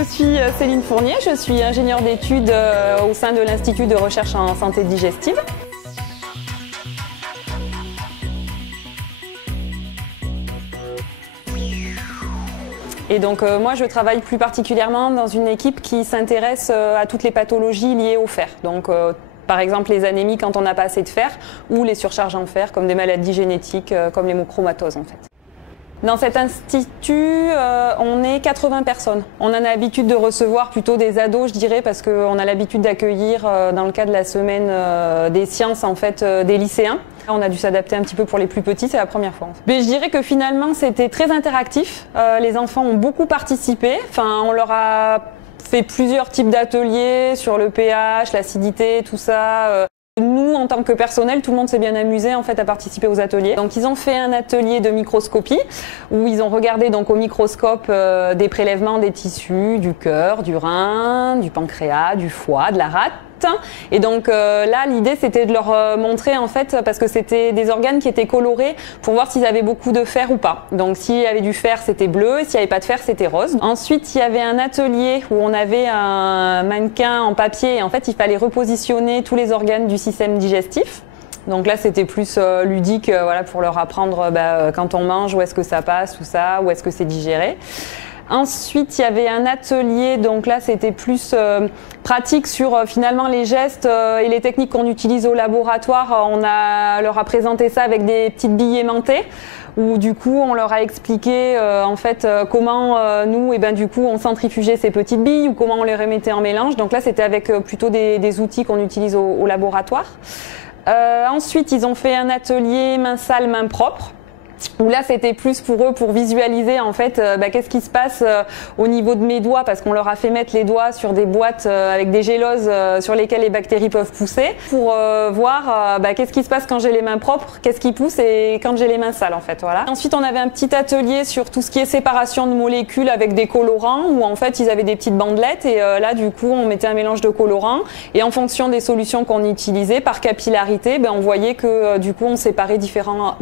je suis Céline Fournier, je suis ingénieure d'études au sein de l'Institut de recherche en santé digestive. Et donc moi je travaille plus particulièrement dans une équipe qui s'intéresse à toutes les pathologies liées au fer. Donc par exemple les anémies quand on n'a pas assez de fer ou les surcharges en fer comme des maladies génétiques comme l'hémochromatose en fait. Dans cet institut, on est 80 personnes. On a l'habitude de recevoir plutôt des ados, je dirais, parce qu'on a l'habitude d'accueillir, dans le cadre de la semaine des sciences, en fait, des lycéens. On a dû s'adapter un petit peu pour les plus petits, c'est la première fois. Mais je dirais que finalement, c'était très interactif. Les enfants ont beaucoup participé. Enfin, on leur a fait plusieurs types d'ateliers sur le pH, l'acidité, tout ça. Nous, en tant que personnel, tout le monde s'est bien amusé en fait à participer aux ateliers. Donc, ils ont fait un atelier de microscopie où ils ont regardé donc au microscope des prélèvements des tissus, du cœur, du rein, du pancréas, du foie, de la rate. Et donc là, l'idée c'était de leur montrer en fait, parce que c'était des organes qui étaient colorés pour voir s'ils avaient beaucoup de fer ou pas. Donc s'il y avait du fer, c'était bleu, et s'il n'y avait pas de fer, c'était rose. Ensuite, il y avait un atelier où on avait un mannequin en papier et en fait, il fallait repositionner tous les organes du système digestif. Donc là, c'était plus ludique, voilà, pour leur apprendre quand on mange, où est-ce que ça passe, tout ça, où est-ce que c'est digéré. Ensuite, il y avait un atelier, donc là c'était plus pratique sur finalement les gestes et les techniques qu'on utilise au laboratoire. Leur a présenté ça avec des petites billes aimantées, où du coup on leur a expliqué en fait comment nous, du coup, on centrifugeait ces petites billes ou comment on les remettait en mélange. Donc là c'était avec plutôt des outils qu'on utilise au laboratoire. Ensuite, ils ont fait un atelier main sale, main propre. Où là c'était plus pour eux pour visualiser en fait qu'est-ce qui se passe au niveau de mes doigts, parce qu'on leur a fait mettre les doigts sur des boîtes avec des géloses sur lesquelles les bactéries peuvent pousser pour voir qu'est-ce qui se passe quand j'ai les mains propres, qu'est-ce qui pousse et quand j'ai les mains sales en fait, voilà. Ensuite on avait un petit atelier sur tout ce qui est séparation de molécules avec des colorants où en fait ils avaient des petites bandelettes et là du coup on mettait un mélange de colorants et en fonction des solutions qu'on utilisait par capillarité, on voyait que du coup on séparait différemment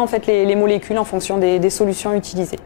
en fait les molécules en fonction des solutions utilisées.